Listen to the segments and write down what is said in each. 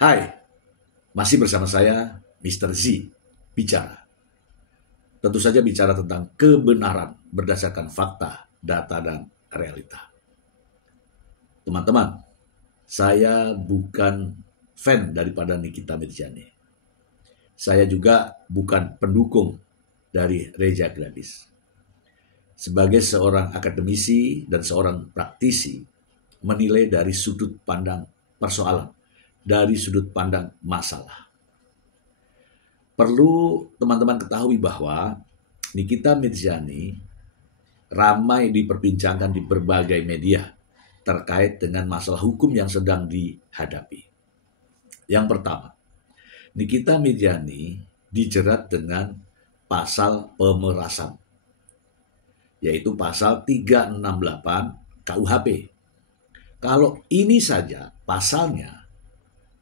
Hai, masih bersama saya, Mr. Z, bicara. Tentu saja bicara tentang kebenaran berdasarkan fakta, data, dan realita. Teman-teman, saya bukan fan daripada Nikita Mirzani. Saya juga bukan pendukung dari Reza Gladys. Sebagai seorang akademisi dan seorang praktisi, menilai dari sudut pandang persoalan, dari sudut pandang masalah. Perlu teman-teman ketahui bahwa Nikita Mirzani ramai diperbincangkan di berbagai media terkait dengan masalah hukum yang sedang dihadapi. Yang pertama, Nikita Mirzani dijerat dengan pasal pemerasan, yaitu pasal 368 KUHP. Kalau ini saja pasalnya,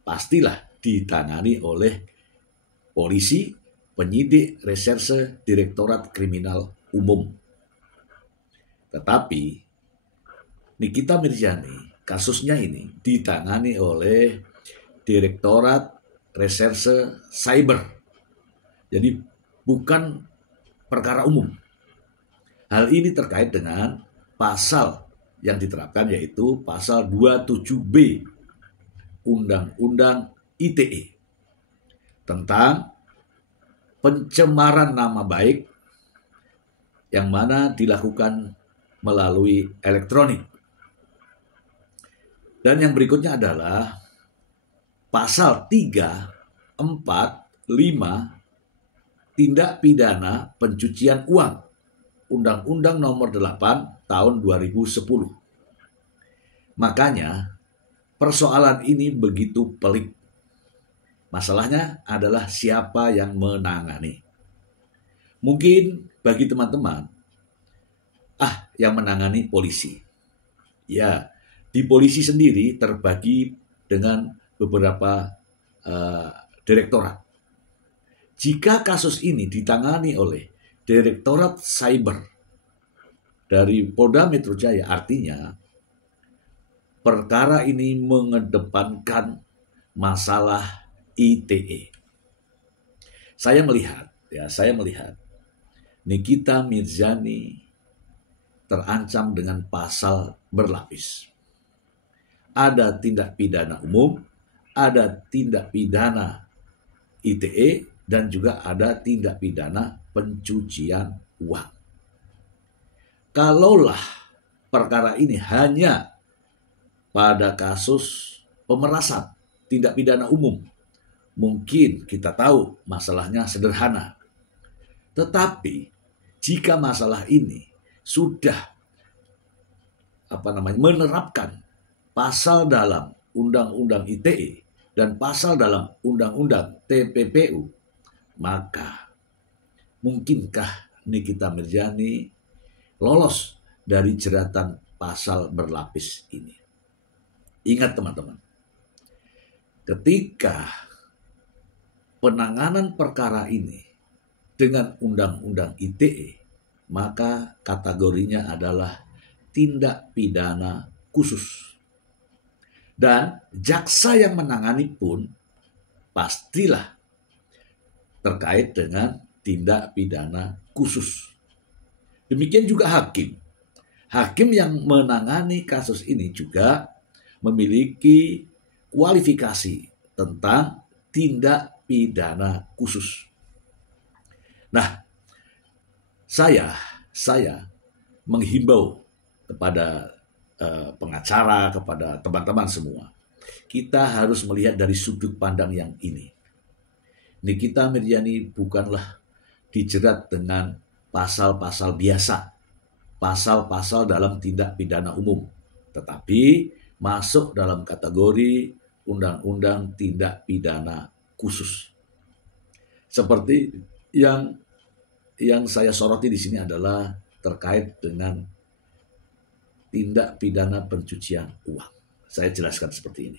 pastilah ditangani oleh polisi, penyidik, reserse, Direktorat Kriminal Umum. Tetapi Nikita Mirzani, kasusnya ini ditangani oleh Direktorat Reserse Cyber. Jadi bukan perkara umum. Hal ini terkait dengan pasal yang diterapkan, yaitu pasal 27B Undang-Undang ITE tentang pencemaran nama baik yang mana dilakukan melalui elektronik. Dan yang berikutnya adalah pasal 3, 4, 5 tindak pidana pencucian uang Undang-Undang Nomor 8 Tahun 2010. Makanya persoalan ini begitu pelik. Masalahnya adalah siapa yang menangani. Mungkin bagi teman-teman, yang menangani polisi. Ya, di polisi sendiri terbagi dengan beberapa direktorat. Jika kasus ini ditangani oleh Direktorat Cyber dari Polda Metro Jaya, artinya perkara ini mengedepankan masalah ITE. Saya melihat Nikita Mirzani terancam dengan pasal berlapis. Ada tindak pidana umum, ada tindak pidana ITE, dan juga ada tindak pidana pencucian uang. Kalaulah perkara ini hanya pada kasus pemerasan, tindak pidana umum, mungkin kita tahu masalahnya sederhana. Tetapi jika masalah ini sudah menerapkan pasal dalam Undang-Undang ITE dan pasal dalam Undang-Undang TPPU, maka mungkinkah Nikita Mirzani lolos dari jeratan pasal berlapis ini? Ingat teman-teman, ketika penanganan perkara ini dengan Undang-Undang ITE, maka kategorinya adalah tindak pidana khusus. Dan jaksa yang menangani pun pastilah terkait dengan tindak pidana khusus. Demikian juga hakim. Hakim yang menangani kasus ini juga memiliki kualifikasi tentang tindak pidana khusus. Nah, saya menghimbau kepada pengacara, kepada teman-teman semua, kita harus melihat dari sudut pandang yang ini. Nikita Mirzani bukanlah dijerat dengan pasal-pasal biasa, pasal-pasal dalam tindak pidana umum, tetapi masuk dalam kategori Undang-Undang Tindak Pidana Khusus. Seperti yang saya soroti di sini adalah terkait dengan tindak pidana pencucian uang. Saya jelaskan seperti ini.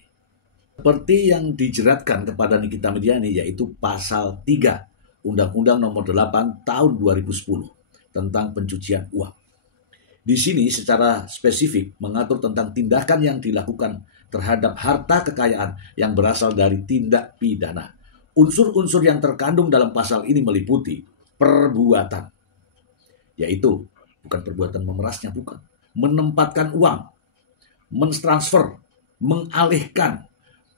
Seperti yang dijeratkan kepada Nikita Mirzani, yaitu pasal 3 Undang-Undang Nomor 8 Tahun 2010 tentang pencucian uang. Di sini secara spesifik mengatur tentang tindakan yang dilakukan terhadap harta kekayaan yang berasal dari tindak pidana. Unsur-unsur yang terkandung dalam pasal ini meliputi perbuatan, yaitu bukan perbuatan memerasnya, bukan. Menempatkan uang, mentransfer, mengalihkan,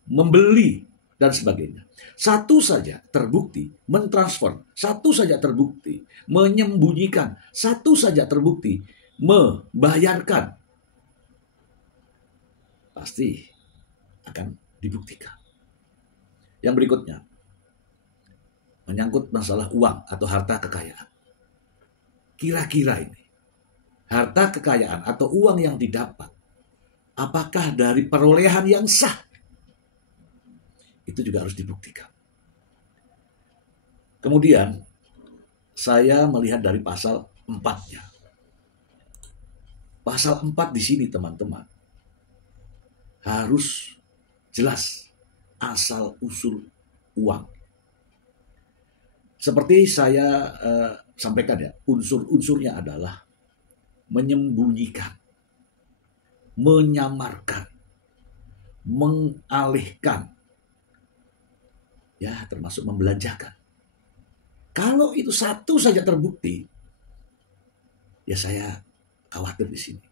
membeli, dan sebagainya. Satu saja terbukti mentransfer, satu saja terbukti menyembunyikan, satu saja terbukti membayarkan, pasti akan dibuktikan. Yang berikutnya, menyangkut masalah uang atau harta kekayaan. Kira-kira ini, harta kekayaan atau uang yang didapat, apakah dari perolehan yang sah? Itu juga harus dibuktikan. Kemudian, saya melihat dari pasal 4-nya. Pasal 4 di sini, teman-teman, harus jelas asal-usul uang. Seperti saya sampaikan ya, unsur-unsurnya adalah menyembunyikan, menyamarkan, mengalihkan, ya termasuk membelanjakan. Kalau itu satu saja terbukti, ya saya khawatir di sini.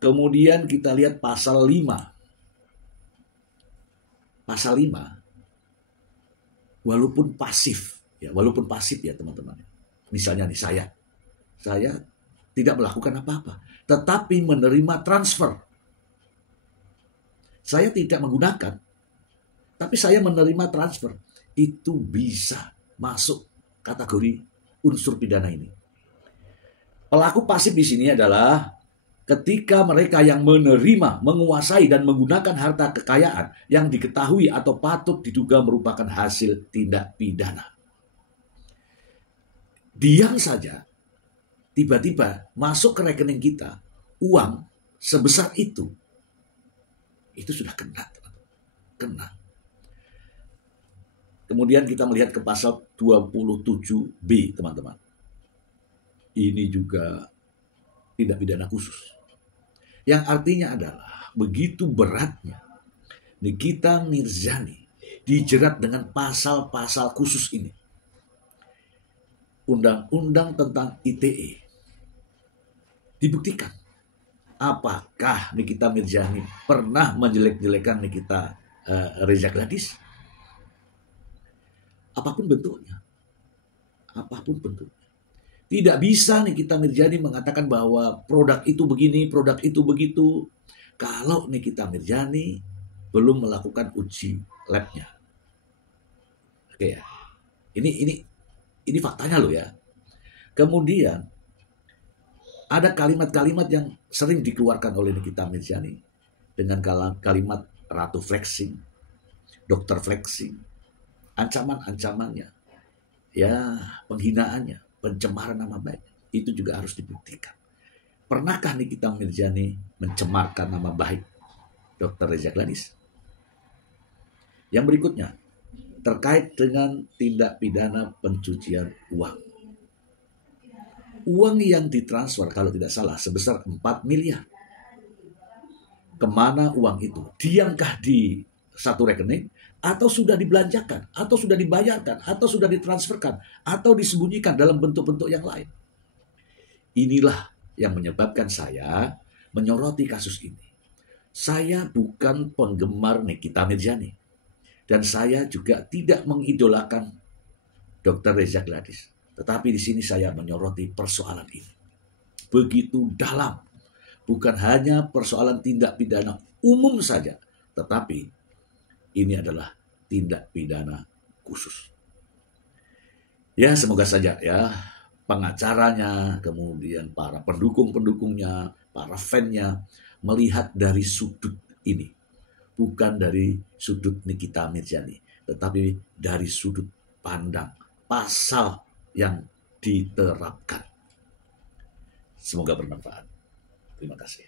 Kemudian kita lihat pasal 5. Pasal 5, walaupun pasif ya teman-teman. Misalnya nih saya tidak melakukan apa-apa, tetapi menerima transfer. Saya tidak menggunakan, tapi saya menerima transfer. Itu bisa masuk kategori unsur pidana ini. Pelaku pasif di sini adalah ketika mereka yang menerima, menguasai, dan menggunakan harta kekayaan yang diketahui atau patut diduga merupakan hasil tindak pidana. Diam saja, tiba-tiba masuk ke rekening kita uang sebesar itu sudah kena. Kemudian kita melihat ke pasal 27B, teman-teman. Ini juga tindak pidana khusus. Yang artinya adalah begitu beratnya Nikita Mirzani dijerat dengan pasal-pasal khusus ini. Undang-undang tentang ITE. Dibuktikan apakah Nikita Mirzani pernah menjelek-jelekan Nikita Reza Gladys? Apapun bentuknya. Tidak bisa Nikita Mirzani mengatakan bahwa produk itu begini, produk itu begitu, kalau Nikita Mirzani belum melakukan uji labnya. Oke ya. Ini faktanya loh ya. Kemudian ada kalimat-kalimat yang sering dikeluarkan oleh Nikita Mirzani dengan kalimat ratu flexing, dokter flexing, ancaman-ancamannya, ya penghinaannya, pencemaran nama baik, itu juga harus dibuktikan. Pernahkah Nikita Mirzani mencemarkan nama baik Dr. Reza Gladys? Yang berikutnya, terkait dengan tindak pidana pencucian uang. Uang yang ditransfer kalau tidak salah sebesar 4 miliar. Kemana uang itu? Diamkah di satu rekening? Atau sudah dibelanjakan, atau sudah dibayarkan, atau sudah ditransferkan, atau disembunyikan dalam bentuk-bentuk yang lain. Inilah yang menyebabkan saya menyoroti kasus ini. Saya bukan penggemar Nikita Mirzani. Dan saya juga tidak mengidolakan Dr. Reza Gladys. Tetapi di sini saya menyoroti persoalan ini. Begitu dalam. Bukan hanya persoalan tindak pidana umum saja, tetapi ini adalah tindak pidana khusus. Ya, semoga saja ya pengacaranya, kemudian para pendukung-pendukungnya, para fan-nya melihat dari sudut ini. Bukan dari sudut Nikita Mirzani, tetapi dari sudut pandang pasal yang diterapkan. Semoga bermanfaat. Terima kasih.